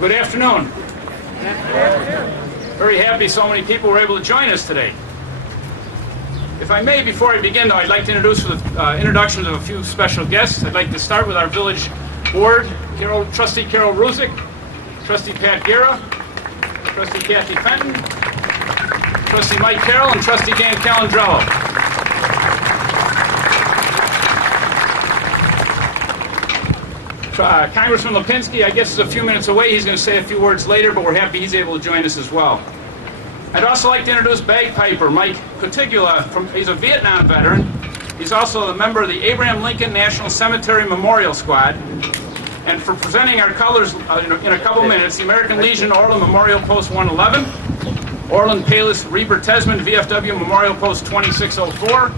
Good afternoon. Very happy so many people were able to join us today. If I may, before I begin, though, I'd like to introduce with introductions of a few special guests. I'd like to start with our village board, Trustee Carol Ruzick, Trustee Pat Guerra, Trustee Kathy Fenton, Trustee Mike Carroll, and Trustee Dan Calandrello. Congressman Lipinski, I guess, is a few minutes away. He's going to say a few words later, but we're happy he's able to join us as well. I'd also like to introduce bagpiper Mike Cotigula. He's a Vietnam veteran. He's also a member of the Abraham Lincoln National Cemetery Memorial Squad. And for presenting our colors in a couple minutes, the American Legion Orland Memorial Post 111, Orland Palis Reber Tesman VFW Memorial Post 2604,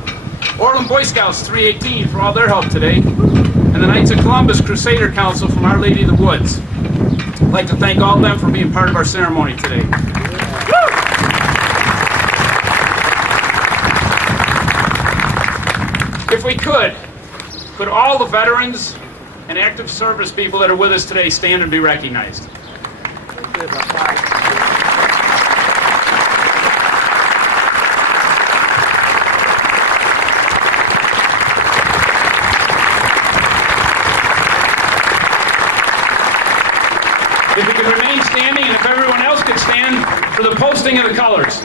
Orland Boy Scouts 318 for all their help today, and the Knights of Columbus Crusader Council from Our Lady of the Woods. I'd like to thank all of them for being part of our ceremony today. If we could all the veterans and active service people that are with us today stand and be recognized? If we could remain standing, and if everyone else could stand for the posting of the colors.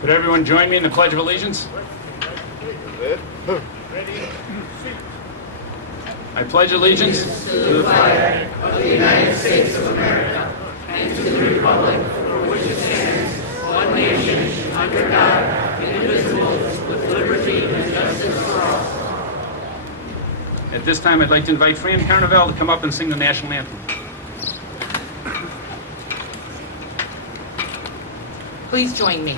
Could everyone join me in the Pledge of Allegiance? I pledge allegiance to the flag of the United States of America and to the republic for which it stands, one nation, under God, indivisible, with liberty and justice for all. At this time, I'd like to invite Fran Carnival to come up and sing the national anthem. Please join me.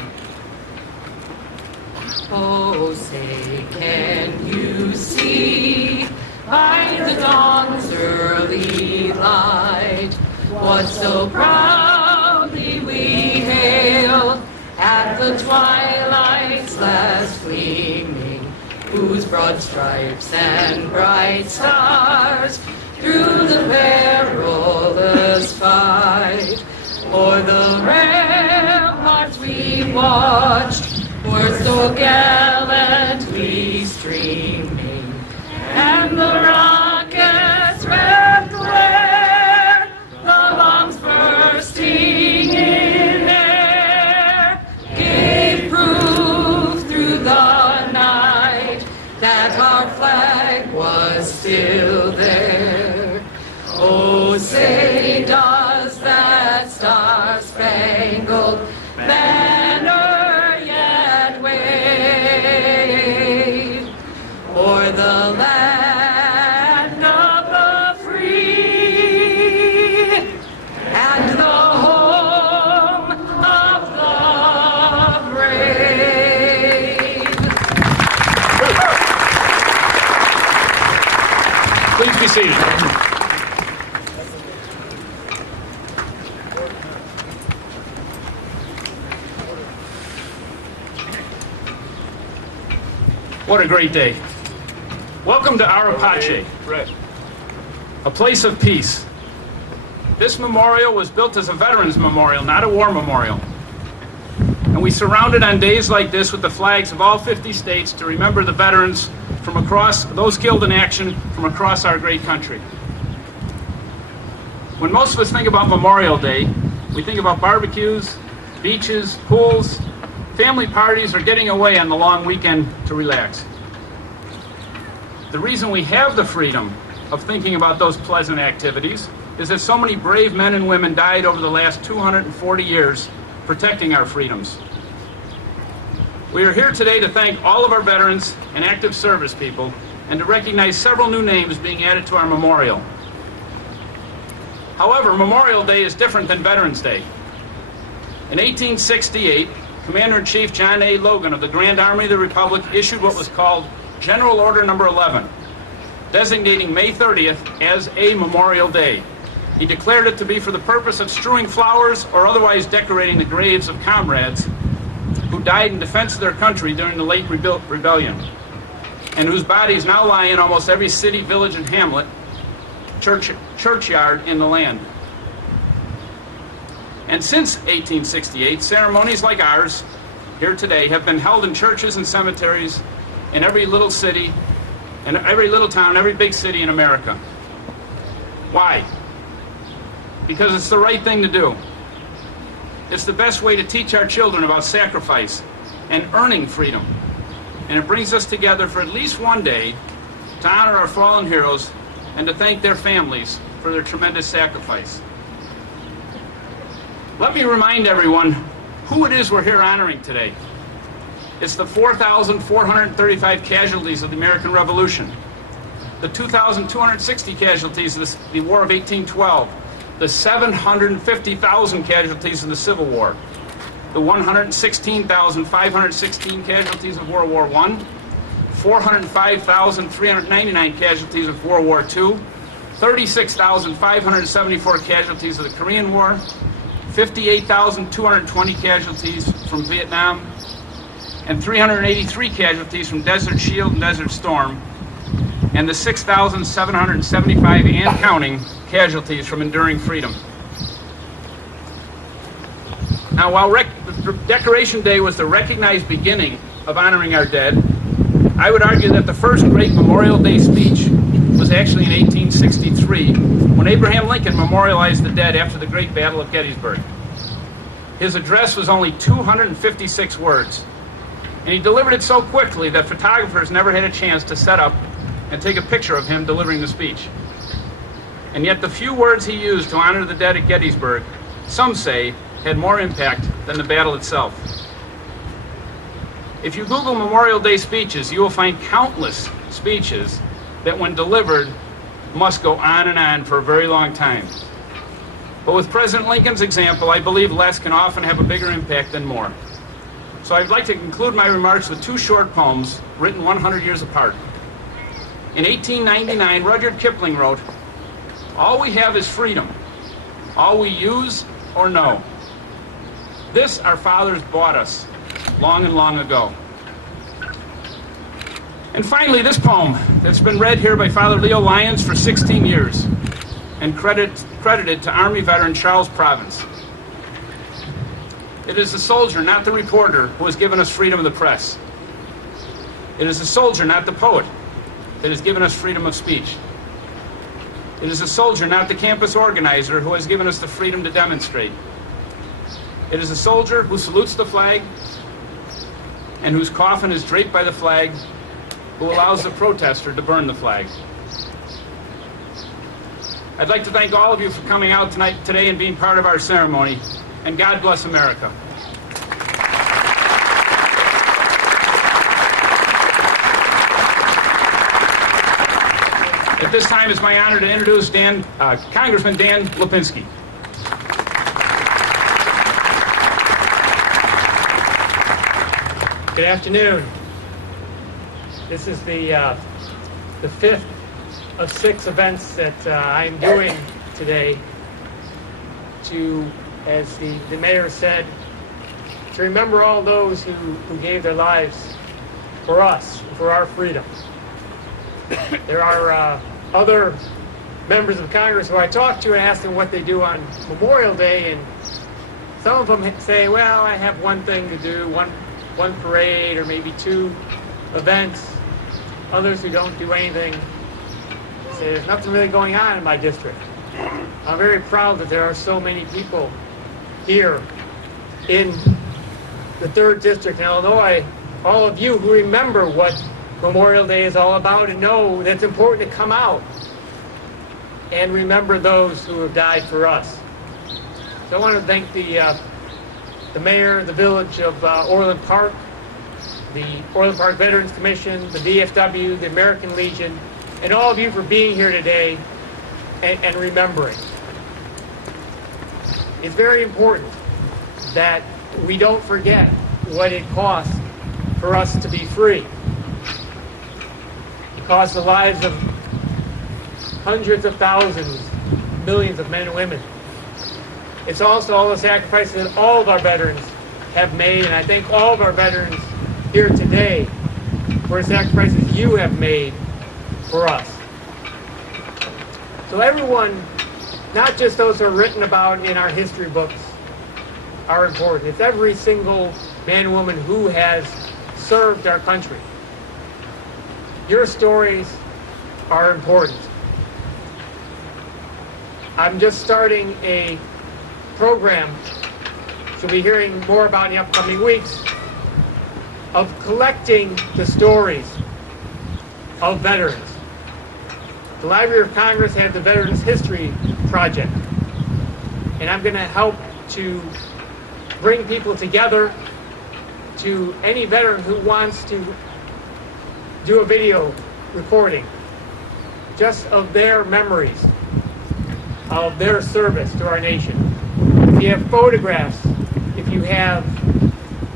Oh, say, can you see by the dawn's early light what so proudly we hail at the twilight's last gleaming, whose broad stripes and bright stars through the perilous fight o'er the ramparts we watched were so gallantly streaming, and the rockets red glare, the bombs bursting in air, gave proof through the night that our flag was still there. Oh, say, does that star-spangled banner o'er the land seated. What a great day. Welcome to Arapache, a place of peace. This memorial was built as a veterans memorial, not a war memorial. And we surround it on days like this with the flags of all 50 states to remember the veterans from across, those killed in action from across our great country. When most of us think about Memorial Day, we think about barbecues, beaches, pools, family parties, or getting away on the long weekend to relax. The reason we have the freedom of thinking about those pleasant activities is that so many brave men and women died over the last 240 years protecting our freedoms. We are here today to thank all of our veterans and active service people and to recognize several new names being added to our memorial. However, Memorial Day is different than Veterans Day. In 1868, Commander-in-Chief John A. Logan of the Grand Army of the Republic issued what was called General Order Number 11, designating May 30th as a Memorial Day. He declared it to be for the purpose of strewing flowers or otherwise decorating the graves of comrades who died in defense of their country during the late rebellion, and whose bodies now lie in almost every city, village, and hamlet, churchyard in the land. And since 1868, ceremonies like ours here today have been held in churches and cemeteries in every little city, and every little town, every big city in America. Why? Because it's the right thing to do. It's the best way to teach our children about sacrifice and earning freedom. And it brings us together for at least one day to honor our fallen heroes and to thank their families for their tremendous sacrifice. Let me remind everyone who it is we're here honoring today. It's the 4,435 casualties of the American Revolution, the 2,260 casualties of the War of 1812, the 750,000 casualties of the Civil War, the 116,516 casualties of World War I, 405,399 casualties of World War II, 36,574 casualties of the Korean War, 58,220 casualties from Vietnam, and 383 casualties from Desert Shield and Desert Storm, and the 6,775 and counting casualties from enduring freedom. Now, while Decoration Day was the recognized beginning of honoring our dead, I would argue that the first great Memorial Day speech was actually in 1863, when Abraham Lincoln memorialized the dead after the Great Battle of Gettysburg. His address was only 256 words, and he delivered it so quickly that photographers never had a chance to set up and take a picture of him delivering the speech. And yet the few words he used to honor the dead at Gettysburg, some say, had more impact than the battle itself. If you Google Memorial Day speeches, you will find countless speeches that when delivered must go on and on for a very long time. But with President Lincoln's example, I believe less can often have a bigger impact than more. So I'd like to conclude my remarks with two short poems written 100 years apart. In 1899, Rudyard Kipling wrote, "All we have is freedom, all we use or know. This our fathers bought us long and long ago." And finally, this poem that's been read here by Father Leo Lyons for 16 years and credited to Army veteran Charles Province. It is the soldier, not the reporter, who has given us freedom of the press. It is the soldier, not the poet, that has given us freedom of speech. It is the soldier, not the campus organizer, who has given us the freedom to demonstrate. It is the soldier who salutes the flag and whose coffin is draped by the flag, who allows the protester to burn the flag. I'd like to thank all of you for coming out today and being part of our ceremony, and God bless America. At this time, it's my honor to introduce Congressman Dan Lipinski. Good afternoon. This is the fifth of 6 events that I'm doing today to, as the mayor said, to remember all those who gave their lives for us, for our freedom. There are other members of Congress who I talk to and ask them what they do on Memorial Day, and some of them say, well, I have one thing to do, one parade or maybe 2 events. Others who don't do anything say there's nothing really going on in my district. I'm very proud that there are so many people here in the 3rd District in Illinois, all of you who remember what Memorial Day is all about and know that it's important to come out and remember those who have died for us. So I want to thank the mayor, the village of Orland Park, the Orland Park Veterans Commission, the VFW, the American Legion, and all of you for being here today and remembering. It's very important that we don't forget what it costs for us to be free. It costs the lives of hundreds of thousands, millions of men and women. It's also all the sacrifices that all of our veterans have made, and I thank all of our veterans here today for the sacrifices you have made for us. So everyone, not just those who are written about in our history books, are important. It's every single man and woman who has served our country. Your stories are important. I'm just starting a program, you'll be hearing more about in the upcoming weeks, of collecting the stories of veterans. The Library of Congress has the Veterans History Project, and I'm going to help to bring people together, to any veteran who wants to do a video recording just of their memories of their service to our nation. If you have photographs, if you have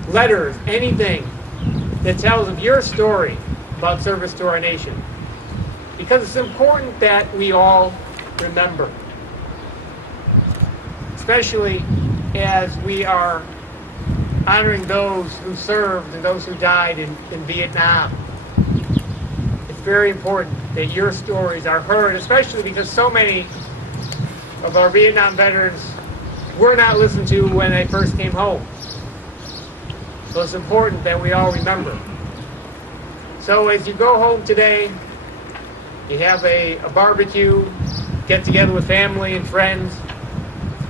letters, anything that tells of your story about service to our nation. Because it's important that we all remember, especially as we are honoring those who served and those who died in Vietnam. It's very important that your stories are heard, especially because so many of our Vietnam veterans were not listened to when they first came home. So it's important that we all remember. So as you go home today, you have a barbecue, get together with family and friends.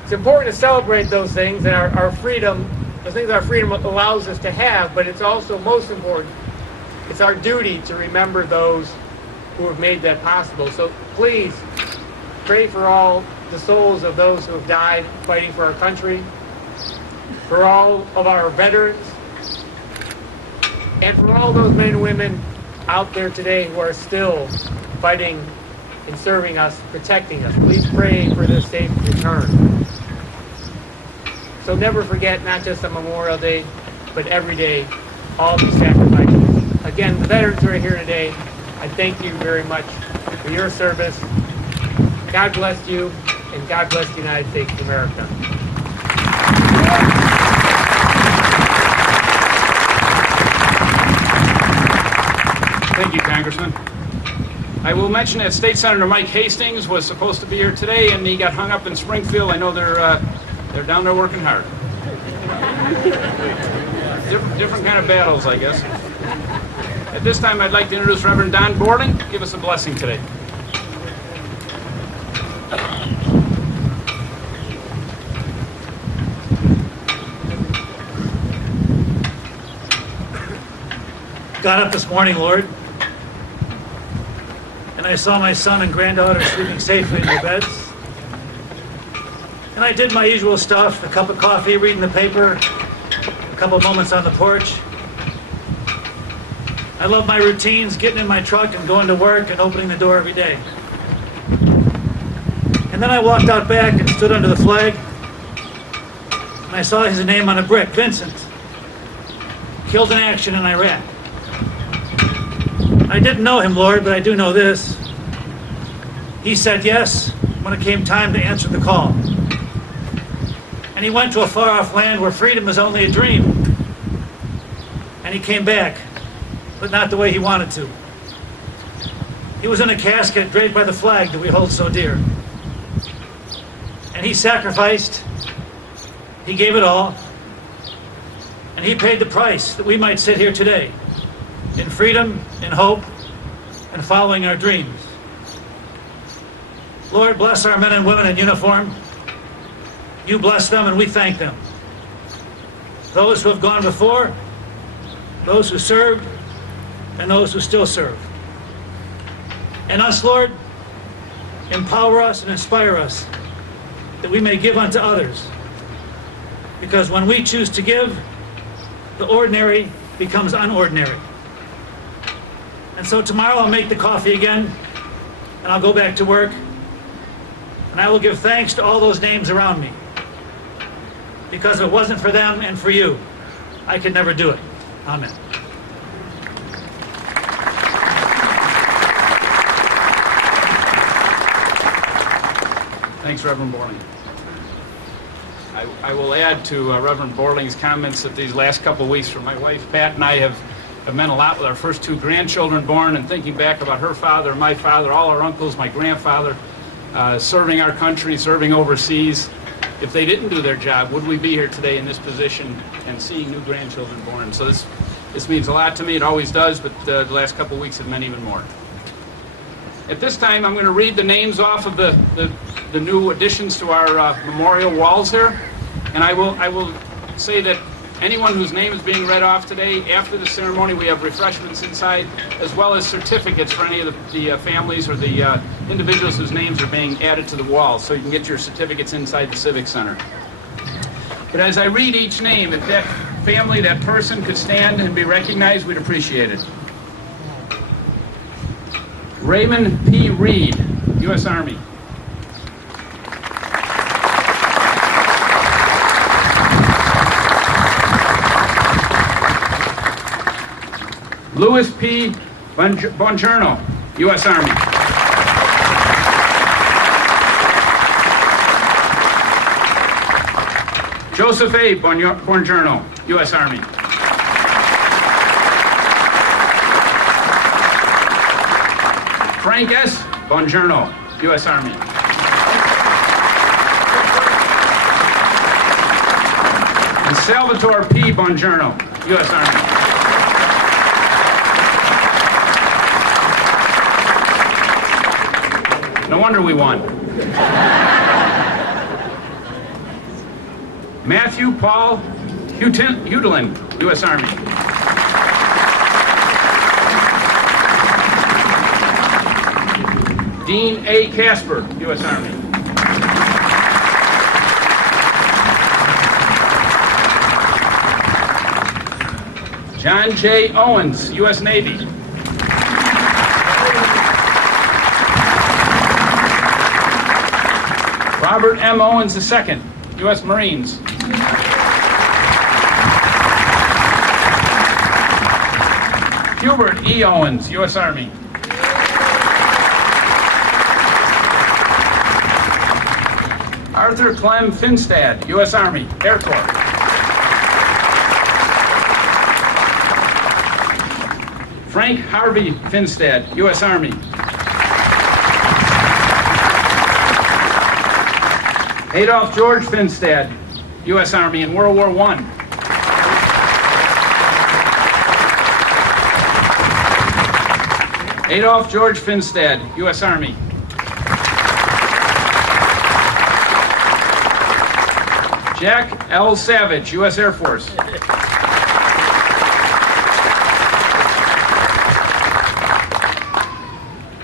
It's important to celebrate those things and our freedom, the things our freedom allows us to have, but it's also most important, it's our duty to remember those who have made that possible. So please pray for all the souls of those who have died fighting for our country, for all of our veterans, and for all those men and women out there today who are still fighting and serving us, protecting us. Please pray for their safe return. So never forget, not just on Memorial Day, but every day, all these sacrifices. Again, the veterans who are here today, I thank you very much for your service. God bless you, and God bless the United States of America. Thank you, Congressman. I will mention that State Senator Mike Hastings was supposed to be here today, and he got hung up in Springfield. I know they're down there working hard. Different kind of battles, I guess. At this time, I'd like to introduce Reverend Don Borden. Give us a blessing today. Got up this morning, Lord, and I saw my son and granddaughter sleeping safely in their beds. And I did my usual stuff, a cup of coffee, reading the paper, a couple of moments on the porch. I love my routines, getting in my truck and going to work and opening the door every day. And then I walked out back and stood under the flag, and I saw his name on a brick, Vincent, killed in action in Iraq. I didn't know him, Lord, but I do know this. He said yes when it came time to answer the call. And he went to a far-off land where freedom is only a dream. And he came back, but not the way he wanted to. He was in a casket draped by the flag that we hold so dear. And he sacrificed, he gave it all, and he paid the price that we might sit here today, in freedom, in hope, and following our dreams. Lord, bless our men and women in uniform. You bless them and we thank them. Those who have gone before, those who served, and those who still serve. And us, Lord, empower us and inspire us that we may give unto others. Because when we choose to give, the ordinary becomes unordinary. And so tomorrow I'll make the coffee again, and I'll go back to work, and I will give thanks to all those names around me. Because if it wasn't for them and for you, I could never do it. Amen. Thanks, Reverend Borling. I will add to Reverend Borling's comments that these last couple of weeks for my wife, Pat, and I have meant a lot with our first two grandchildren born, and thinking back about her father, my father, all our uncles, my grandfather, serving our country, serving overseas. If they didn't do their job, would we be here today in this position and seeing new grandchildren born? So this means a lot to me. It always does, but the last couple of weeks have meant even more. At this time, I'm going to read the names off of the new additions to our memorial walls here, and I will say that anyone whose name is being read off today, after the ceremony, we have refreshments inside, as well as certificates for any of the families or the individuals whose names are being added to the wall, so you can get your certificates inside the Civic Center. But as I read each name, if that family, that person could stand and be recognized, we'd appreciate it. Raymond P. Reed, U.S. Army. Louis P. Bongiorno, U.S. Army. Joseph A. Bongiorno, U.S. Army. Frank S. Bongiorno, U.S. Army. And Salvatore P. Bongiorno, U.S. Army. No wonder we won. Matthew Paul Hudelin, U.S. Army. Dean A. Casper, U.S. Army. John J. Owens, U.S. Navy. Robert M. Owens II, U.S. Marines. Hubert E. Owens, U.S. Army. Arthur Clem Finstad, U.S. Army, Air Corps. Frank Harvey Finstad, U.S. Army. Adolph George Finstad, U.S. Army in World War I. Adolph George Finstad, U.S. Army. Jack L. Savage, U.S. Air Force.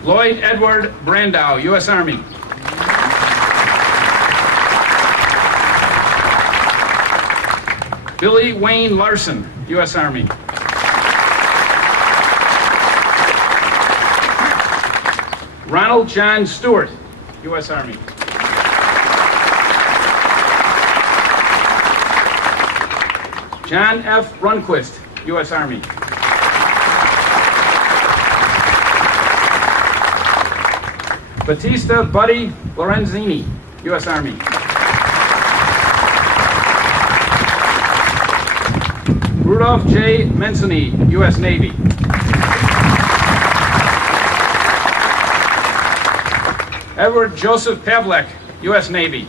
Lloyd Edward Brandow, U.S. Army. Billy Wayne Larson, U.S. Army. Ronald John Stewart, U.S. Army. John F. Runquist, U.S. Army. Batista Buddy Lorenzini, U.S. Army. Rudolph J. Mensini, U.S. Navy. Edward Joseph Pavlek, U.S. Navy.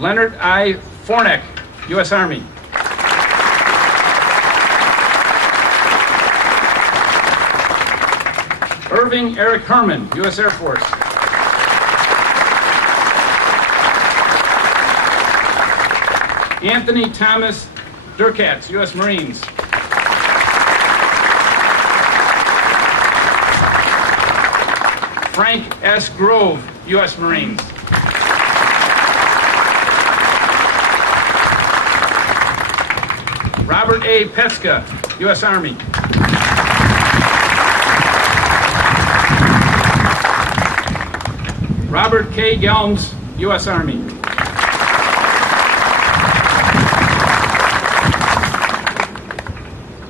Leonard I. Fornek, U.S. Army. Irving Eric Herman, U.S. Air Force. Anthony Thomas Durkatz, U.S. Marines. Frank S. Grove, U.S. Marines. Robert A. Peska, U.S. Army. Robert K. Gelms, U.S. Army.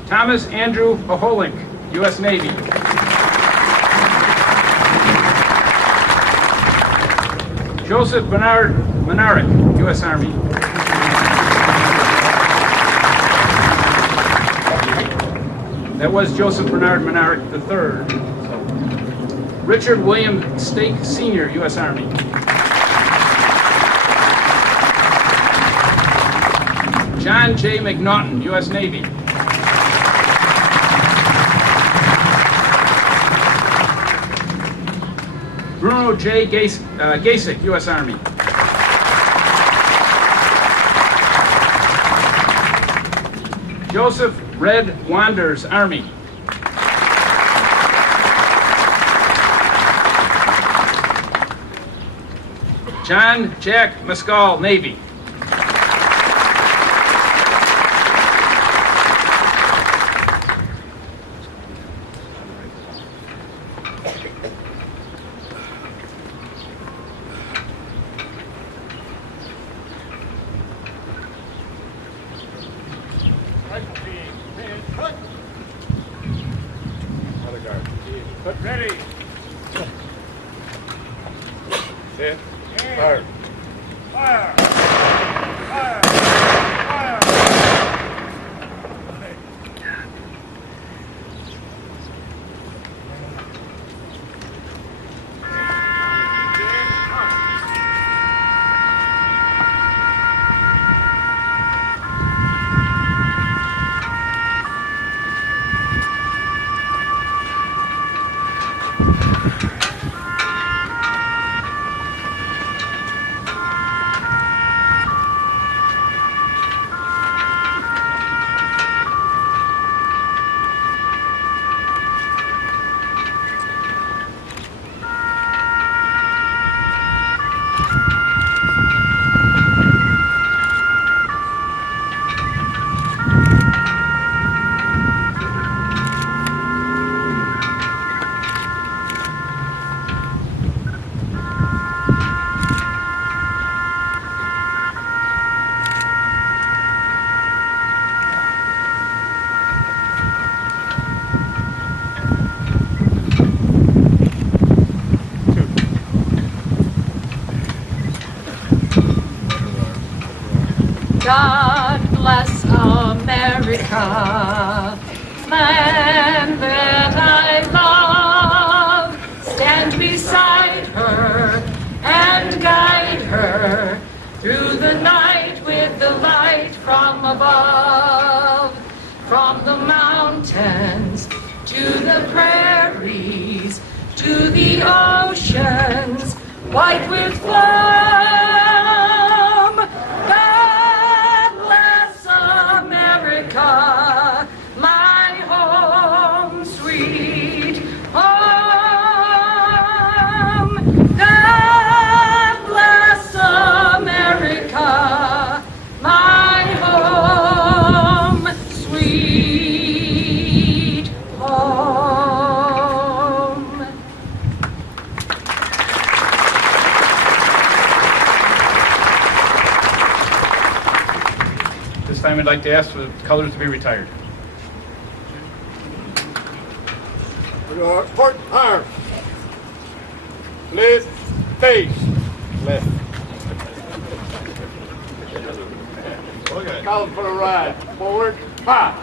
Thomas Andrew Oholink, U.S. Navy. Joseph Bernard Menarek, U.S. Army. That was Joseph Bernard Menarek III. Richard William Stake, Sr., U.S. Army. John J. McNaughton, U.S. Navy. Bruno J. Gasek, U.S. Army. Joseph Red Wanders, Army. John Jack Mescal, Navy. Ready. Set. Fire. Fire. Fire. Fire. God bless America, land that I love. Stand beside her and guide her through the night with the light from above. From the mountains to the prairies to the oceans, white with flame. America, my home, sweet home. God bless America, my home, sweet home. time, I'd like to ask for the colors to be retired. Port arms. Left face. Left. Call for a ride. Forward. Pop.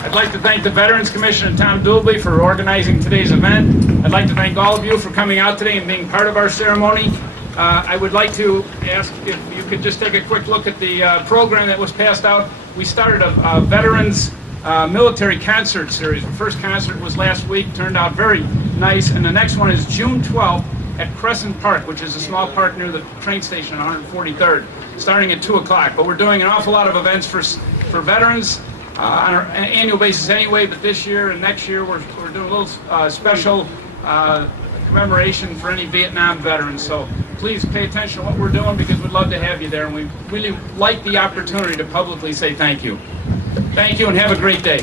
I'd like to thank the Veterans Commission and Tom Doolby for organizing today's event. I'd like to thank all of you for coming out today and being part of our ceremony. I would like to ask if you could just take a quick look at the program that was passed out. We started a Veterans Military Concert Series. The first concert was last week, turned out very nice, and the next one is June 12th at Crescent Park, which is a small park near the train station on 143rd, starting at 2 o'clock. But we're doing an awful lot of events for veterans on an annual basis anyway, but this year and next year we're doing a little special commemoration for any Vietnam veterans. So please pay attention to what we're doing because we'd love to have you there, and we really like the opportunity to publicly say thank you. Thank you and have a great day.